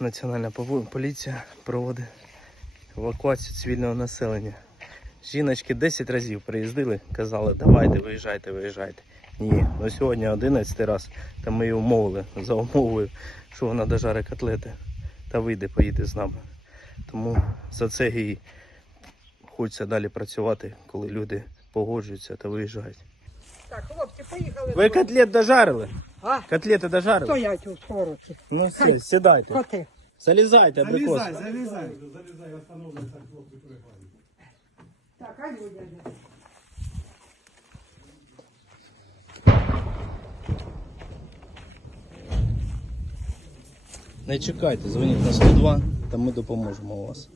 Національна поліція проводить евакуацію цивільного населення. Жіночки 10 разів приїздили, казали, давайте, виїжджайте, виїжджайте. Ні, ну сьогодні 11 раз, та ми її умовили, за умовою, що вона дожаре котлети та вийде, поїде з нами. Тому за це їй хочеться далі працювати, коли люди погоджуються та виїжджають. Так, хлопці, поїхали. Ви котлет дожарили? А? Котлети дожарили? Стоять у скорості. Ну все, сідайте. Коти. Залізайте, абрикос. Залізай, остановлюйся, хлопці переходять. Так, а люди. Не чекайте, дзвоніть на 102, та ми допоможемо у вас.